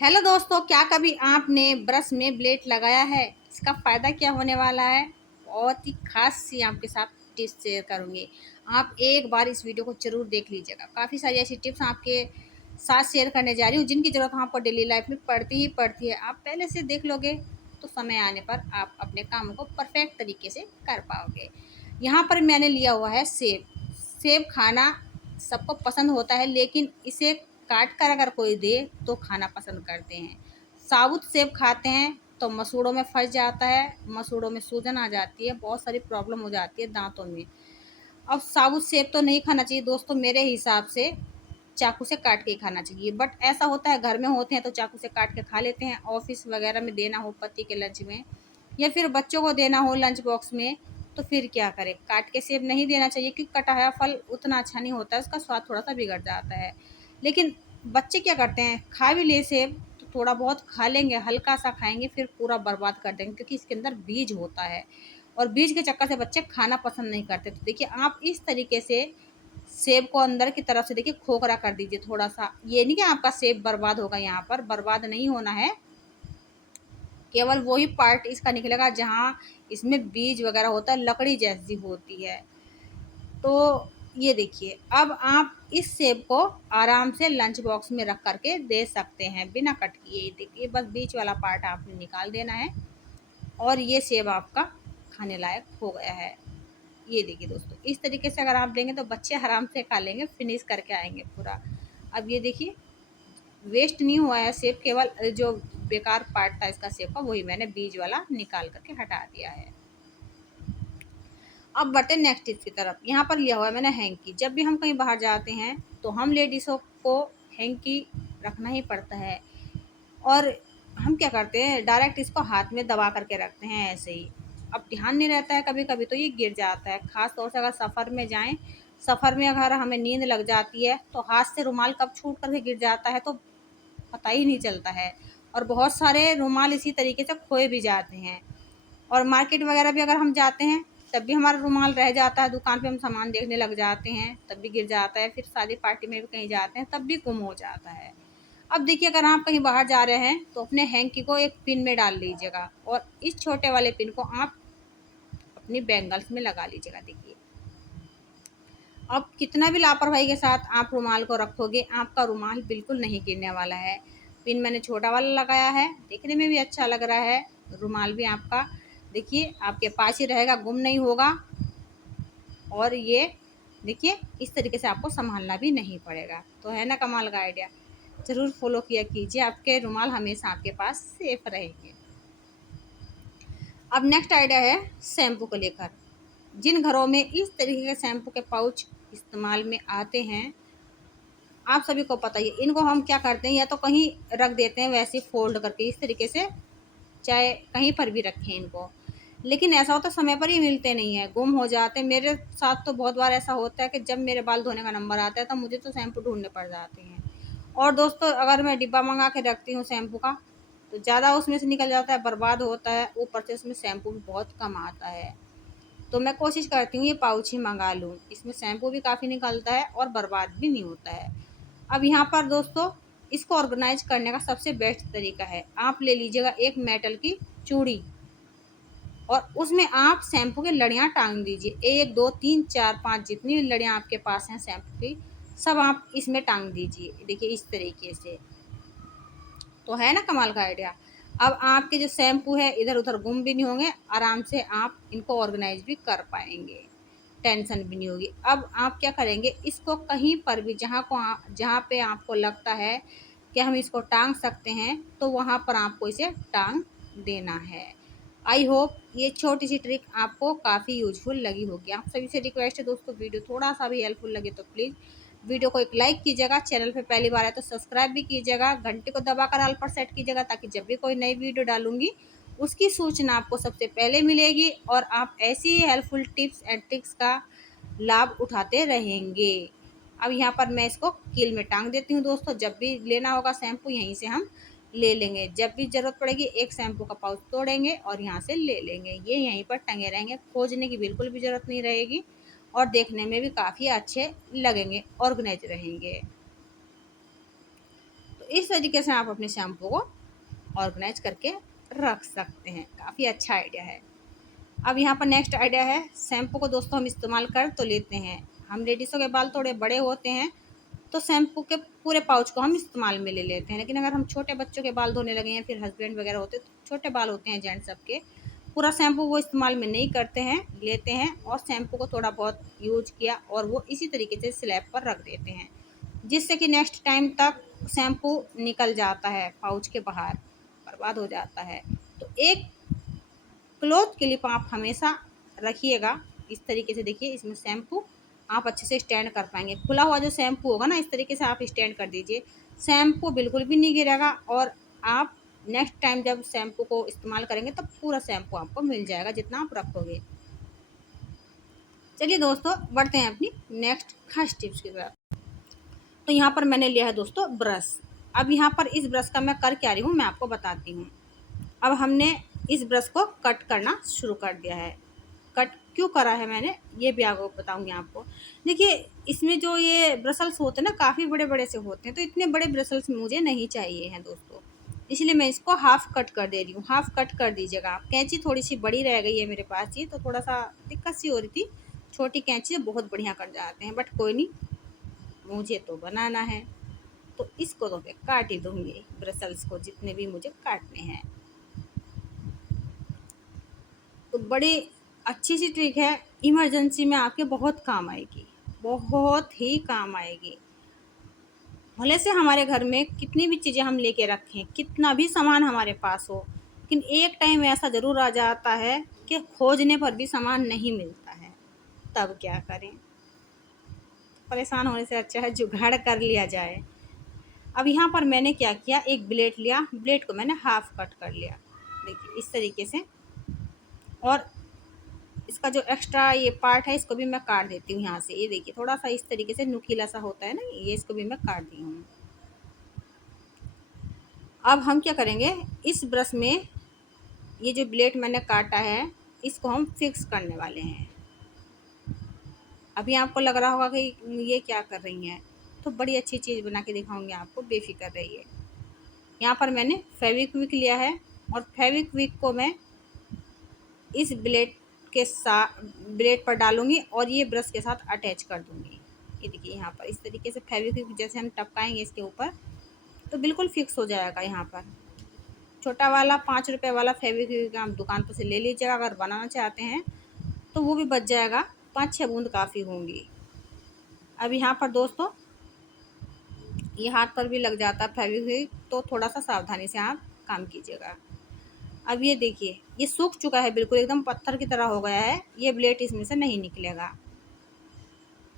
Hello दोस्तों, क्या कभी आपने ब्रश में ब्लेड लगाया है? इसका फ़ायदा क्या होने वाला है? बहुत ही खास सी आपके साथ टिप्स शेयर करूँगी। आप एक बार इस वीडियो को ज़रूर देख लीजिएगा। काफ़ी सारी ऐसी टिप्स आपके साथ शेयर करने जा रही हूँ जिनकी ज़रूरत आपको डेली लाइफ में पड़ती ही पड़ती है। आप पहले से देख लोगे तो समय आने पर आप अपने कामों को परफेक्ट तरीके से कर पाओगे। यहाँ पर मैंने लिया हुआ है सेब। सेब खाना सबको पसंद होता है, लेकिन इसे काट कर अगर कोई दे तो खाना पसंद करते हैं। साबुत सेब खाते हैं तो मसूड़ों में फंस जाता है, मसूड़ों में सूजन आ जाती है, बहुत सारी प्रॉब्लम हो जाती है दांतों में। अब साबुत सेब तो नहीं खाना चाहिए दोस्तों, मेरे हिसाब से चाकू से काट के ही खाना चाहिए। बट ऐसा होता है घर में होते हैं तो चाकू से काट के खा लेते हैं, ऑफिस वगैरह में देना हो पति के लंच में या फिर बच्चों को देना हो लंच बॉक्स में, तो फिर क्या करें? काट के सेब नहीं देना चाहिए क्योंकि कटा हुआ फल उतना अच्छा नहीं होता है, उसका स्वाद थोड़ा सा बिगड़ जाता है। लेकिन बच्चे क्या करते हैं, खा भी ले सेब तो थोड़ा बहुत खा लेंगे, हल्का सा खाएंगे, फिर पूरा बर्बाद कर देंगे क्योंकि इसके अंदर बीज होता है और बीज के चक्कर से बच्चे खाना पसंद नहीं करते। तो देखिए, आप इस तरीके से सेब को अंदर की तरफ से देखिए खोखला कर दीजिए थोड़ा सा। ये नहीं कि आपका सेब बर्बाद होगा, यहाँ पर बर्बाद नहीं होना है, केवल वही पार्ट इसका निकलेगा जहाँ इसमें बीज वगैरह होता है, लकड़ी जैसी होती है। तो ये देखिए, अब आप इस सेब को आराम से लंच बॉक्स में रख करके दे सकते हैं बिना कट किए। देखिए, बस बीच वाला पार्ट आपने निकाल देना है और ये सेब आपका खाने लायक हो गया है। ये देखिए दोस्तों, इस तरीके से अगर आप देंगे तो बच्चे आराम से खा लेंगे, फिनिश करके आएंगे पूरा। अब ये देखिए, वेस्ट नहीं हुआ है सेब, केवल जो बेकार पार्ट था इसका सेब का वही मैंने बीज वाला निकाल करके हटा दिया है। अब बढ़ते हैं नेक्स्ट टिप्स की तरफ। यहाँ पर लिया हुआ है मैंने हैंकी। जब भी हम कहीं बाहर जाते हैं तो हम लेडीज़ों को हैंकी रखना ही पड़ता है, और हम क्या करते हैं, डायरेक्ट इसको हाथ में दबा करके रखते हैं ऐसे ही। अब ध्यान नहीं रहता है, कभी कभी तो ये गिर जाता है। ख़ास तौर से अगर सफ़र में जाएं, सफ़र में अगर हमें नींद लग जाती है तो हाथ से रुमाल कब छूट करके गिर जाता है तो पता ही नहीं चलता है। और बहुत सारे रुमाल इसी तरीके से खोए भी जाते हैं। और मार्केट वगैरह भी अगर हम जाते हैं तब भी हमारा रुमाल रह जाता है, दुकान पे हम सामान देखने लग जाते हैं तब भी गिर जाता है, फिर शादी पार्टी में भी कहीं जाते हैं तब भी गुम हो जाता है। अब देखिए, अगर आप कहीं बाहर जा रहे हैं तो अपने हैंकी को एक पिन में डाल लीजिएगा और इस छोटे वाले पिन को आप अपनी बैंगल्स में लगा लीजिएगा। देखिए, अब कितना भी लापरवाही के साथ आप रुमाल को रखोगे, आपका रुमाल बिल्कुल नहीं गिरने वाला है। पिन मैंने छोटा वाला लगाया है, देखने में भी अच्छा लग रहा है। रुमाल भी आपका देखिए आपके पास ही रहेगा, गुम नहीं होगा। और ये देखिए, इस तरीके से आपको संभालना भी नहीं पड़ेगा। तो है ना कमाल का आइडिया? ज़रूर फॉलो किया कीजिए, आपके रुमाल हमेशा आपके पास सेफ रहेंगे। अब नेक्स्ट आइडिया है शैम्पू को लेकर। जिन घरों में इस तरीके के शैम्पू के पाउच इस्तेमाल में आते हैं, आप सभी को पता ही है, इनको हम क्या करते हैं, या तो कहीं रख देते हैं वैसे फोल्ड करके इस तरीके से, चाहे कहीं पर भी रखें इनको। लेकिन ऐसा होता है समय पर ही मिलते नहीं है, गुम हो जाते हैं। मेरे साथ तो बहुत बार ऐसा होता है कि जब मेरे बाल धोने का नंबर आता है तो मुझे तो शैम्पू ढूंढने पड़ जाते हैं। और दोस्तों, अगर मैं डिब्बा मंगा के रखती हूँ शैम्पू का तो ज़्यादा उसमें से निकल जाता है, बर्बाद होता है, ऊपर से उसमें शैम्पू भी बहुत कम आता है। तो मैं कोशिश करती हूँ ये पाउच ही मंगा लूँ, इसमें शैम्पू भी काफ़ी निकलता है और बर्बाद भी नहीं होता है। अब यहाँ पर दोस्तों, इसको ऑर्गेनाइज करने का सबसे बेस्ट तरीका है, आप ले लीजिएगा एक मेटल की चूड़ी और उसमें आप शैम्पू की लड़ियाँ टांग दीजिए। 1 2 3 4 5 जितनी भी लड़ियाँ आपके पास हैं शैम्पू की, सब आप इसमें टांग दीजिए। देखिए, इस तरीके से। तो है ना कमाल का आइडिया? अब आपके जो शैम्पू है इधर उधर गुम भी नहीं होंगे, आराम से आप इनको ऑर्गेनाइज भी कर पाएंगे, टेंशन भी नहीं होगी। अब आप क्या करेंगे, इसको कहीं पर भी जहाँ पे आपको लगता है कि हम इसको टांग सकते हैं तो वहाँ पर आपको इसे टांग देना है। आई होप ये छोटी सी ट्रिक आपको काफ़ी यूजफुल लगी होगी। आप सभी से रिक्वेस्ट है दोस्तों, वीडियो थोड़ा सा भी हेल्पफुल लगे तो प्लीज़ वीडियो को एक लाइक कीजिएगा, चैनल पे पहली बार है तो सब्सक्राइब भी कीजिएगा, घंटे को दबाकर ऑल पर सेट कीजिएगा ताकि जब भी कोई नई वीडियो डालूंगी उसकी सूचना आपको सबसे पहले मिलेगी और आप ऐसी ही हेल्पफुल टिप्स एंड ट्रिक्स का लाभ उठाते रहेंगे। अब यहाँ पर मैं इसको कील में टांग देती हूँ दोस्तों, जब भी लेना होगा शैम्पू यहीं से हम ले लेंगे, जब भी ज़रूरत पड़ेगी एक शैम्पू का पाउच तोड़ेंगे और यहाँ से ले लेंगे। ये यहीं पर टंगे रहेंगे, खोजने की बिल्कुल भी ज़रूरत नहीं रहेगी और देखने में भी काफ़ी अच्छे लगेंगे, ऑर्गेनाइज रहेंगे। तो इस तरीके से आप अपने शैम्पू को ऑर्गेनाइज करके रख सकते हैं। काफ़ी अच्छा आइडिया है। अब यहाँ पर नेक्स्ट आइडिया है, शैम्पू को दोस्तों हम इस्तेमाल कर तो लेते हैं, हम लेडीज़ों के बाल थोड़े बड़े होते हैं तो शैम्पू के पूरे पाउच को हम इस्तेमाल में ले लेते हैं। लेकिन अगर हम छोटे बच्चों के बाल धोने लगे हैं, फिर हस्बैंड वगैरह होते हैं, तो छोटे बाल होते हैं जेंट्स सबके, पूरा शैम्पू वो इस्तेमाल में नहीं करते हैं, लेते हैं और शैम्पू को थोड़ा बहुत यूज किया और वो इसी तरीके से स्लैब पर रख देते हैं, जिससे कि नेक्स्ट टाइम तक शैम्पू निकल जाता है पाउच के बाहर, बर्बाद हो जाता है। तो एक क्लॉथ क्लिप आप हमेशा रखिएगा इस तरीके से। देखिए इसमें शैम्पू आप अच्छे से स्टैंड कर पाएंगे। खुला हुआ जो शैम्पू होगा ना, इस तरीके से आप स्टैंड कर दीजिए, शैम्पू बिल्कुल भी नहीं गिरेगा और आप नेक्स्ट टाइम जब शैम्पू को इस्तेमाल करेंगे तब पूरा शैम्पू आपको मिल जाएगा जितना आप रखोगे। चलिए दोस्तों बढ़ते हैं अपनी नेक्स्ट खास टिप्स की तरफ। तो यहाँ पर मैंने लिया है दोस्तों ब्रश। अब यहाँ पर इस ब्रश का मैं कर क्या रही हूँ मैं आपको बताती हूँ। अब हमने इस ब्रश को कट करना शुरू कर दिया है। कट क्यों करा है मैंने ये भी आपको बताऊंगी आपको। देखिए इसमें जो ये ब्रसल्स होते हैं ना, काफ़ी बड़े बड़े से होते हैं, तो इतने बड़े ब्रसल्स मुझे नहीं चाहिए हैं दोस्तों, इसलिए मैं इसको हाफ कट कर दे रही हूँ। हाफ कट कर दीजिएगा आप। कैंची थोड़ी सी बड़ी रह गई है मेरे पास, ये तो थोड़ा सा दिक्कत सी हो रही थी। छोटी कैंची से बहुत बढ़िया कट जाते हैं, बट कोई नहीं, मुझे तो बनाना है तो इसको तो मैं काट ही दूँगी, ब्रसल्स को जितने भी मुझे काटने हैं। तो बड़ी अच्छी सी ट्रिक है, इमरजेंसी में आपके बहुत काम आएगी, बहुत ही काम आएगी। भले से हमारे घर में कितनी भी चीज़ें हम लेके रखें, कितना भी सामान हमारे पास हो, लेकिन एक टाइम ऐसा ज़रूर आ जाता है कि खोजने पर भी सामान नहीं मिलता है, तब क्या करें। परेशान होने से अच्छा है जुगाड़ कर लिया जाए। अब यहाँ पर मैंने क्या किया, एक ब्लेड लिया, ब्लेड को मैंने हाफ कट कर लिया, देखिए इस तरीके से। और इसका जो एक्स्ट्रा ये पार्ट है इसको भी मैं काट देती हूँ यहाँ से। ये देखिए थोड़ा सा इस तरीके से नुकीला सा होता है ना, ये इसको भी मैं काट दी हूँ। अब हम क्या करेंगे, इस ब्रश में ये जो ब्लेड मैंने काटा है इसको हम फिक्स करने वाले हैं। अभी आपको लग रहा होगा कि ये क्या कर रही हैं, तो बड़ी अच्छी चीज़ बना के दिखाऊंगी आपको, बेफिक्र रहिए। यहाँ पर मैंने फेविक्विक लिया है और फेविक्विक को मैं इस ब्लेड के साथ ब्लेड पर डालूंगी और ये ब्रश के साथ अटैच कर दूंगी। ये देखिए यहाँ पर इस तरीके से फेविक्विक जैसे हम टपकाएंगे इसके ऊपर तो बिल्कुल फिक्स हो जाएगा। यहाँ पर छोटा वाला 5 रुपये वाला फेविक्विक आप दुकान पर से ले लीजिएगा, अगर बनाना चाहते हैं तो वो भी बच जाएगा, 5-6 बूंद काफ़ी होंगी। अब यहाँ पर दोस्तों ये हाथ पर भी लग जाता है फेविक्विक, तो थोड़ा सा सावधानी से आप काम कीजिएगा। अब ये देखिए ये सूख चुका है, बिल्कुल एकदम पत्थर की तरह हो गया है, ये ब्लेड इसमें से नहीं निकलेगा।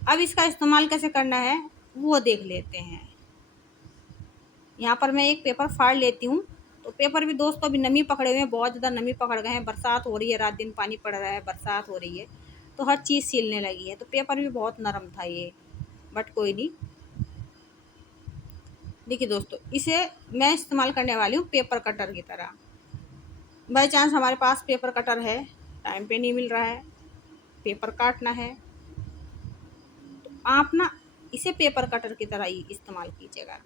अब इसका इस्तेमाल कैसे करना है वो देख लेते हैं। यहाँ पर मैं एक पेपर फाड़ लेती हूँ। तो पेपर भी दोस्तों अभी नमी पकड़े हुए हैं, बहुत ज़्यादा नमी पकड़ गए हैं, बरसात हो रही है, रात दिन पानी पड़ रहा है, बरसात हो रही है तो हर चीज़ सीलने लगी है, तो पेपर भी बहुत नरम था ये, बट कोई नहीं। देखिए दोस्तों इसे मैं इस्तेमाल करने वाली हूँ पेपर कटर की तरह। बाई चांस हमारे पास पेपर कटर है, टाइम पे नहीं मिल रहा है, पेपर काटना है, तो आप ना इसे पेपर कटर की तरह ही इस्तेमाल कीजिएगा।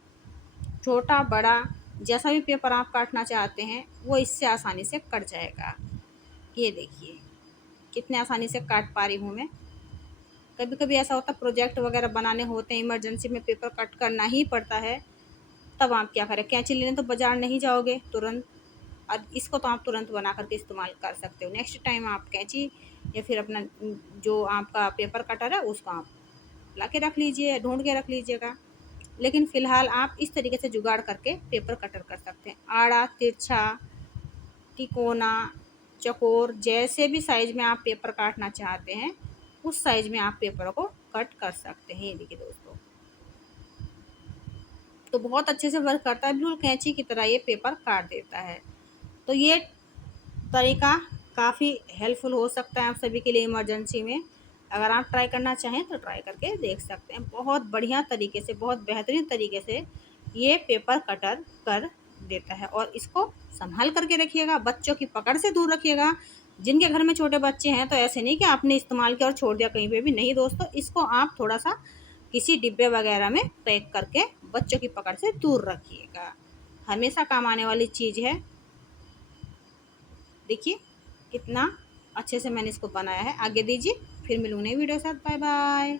छोटा बड़ा जैसा भी पेपर आप काटना चाहते हैं वो इससे आसानी से कट जाएगा। ये देखिए कितने आसानी से काट पा रही हूँ मैं। कभी कभी ऐसा होता है प्रोजेक्ट वगैरह बनाने होते हैं, इमरजेंसी में पेपर कट करना ही पड़ता है, तब आप क्या करें, कैंची लेने तो बाज़ार नहीं जाओगे तुरंत, और इसको तो आप तुरंत बना करके इस्तेमाल कर सकते हो। नेक्स्ट टाइम आप कैंची या फिर अपना जो आपका पेपर कटर है उसको आप ला के रख लीजिए, ढूंढ के रख लीजिएगा। लेकिन फ़िलहाल आप इस तरीके से जुगाड़ करके पेपर कटर कर सकते हैं। आड़ा तिरछा तिकोना चकोर जैसे भी साइज़ में आप पेपर काटना चाहते हैं उस साइज़ में आप पेपर को कट कर सकते हैं। ये देखिए दोस्तों तो बहुत अच्छे से वर्क करता है, बिल्कुल कैंची की तरह ये पेपर काट देता है। तो ये तरीका काफ़ी हेल्पफुल हो सकता है आप सभी के लिए इमरजेंसी में। अगर आप ट्राई करना चाहें तो ट्राई करके देख सकते हैं। बहुत बढ़िया तरीके से, बहुत बेहतरीन तरीके से ये पेपर कटर कर देता है। और इसको संभाल करके रखिएगा, बच्चों की पकड़ से दूर रखिएगा। जिनके घर में छोटे बच्चे हैं तो ऐसे नहीं कि आपने इस्तेमाल किया और छोड़ दिया कहीं पे भी, नहीं दोस्तों, इसको आप थोड़ा सा किसी डिब्बे वगैरह में पैक करके बच्चों की पकड़ से दूर रखिएगा। हमेशा काम आने वाली चीज़ है। देखिए कितना अच्छे से मैंने इसको बनाया है। आगे दीजिए, फिर मिलूंगी नई वीडियो के साथ। Bye bye.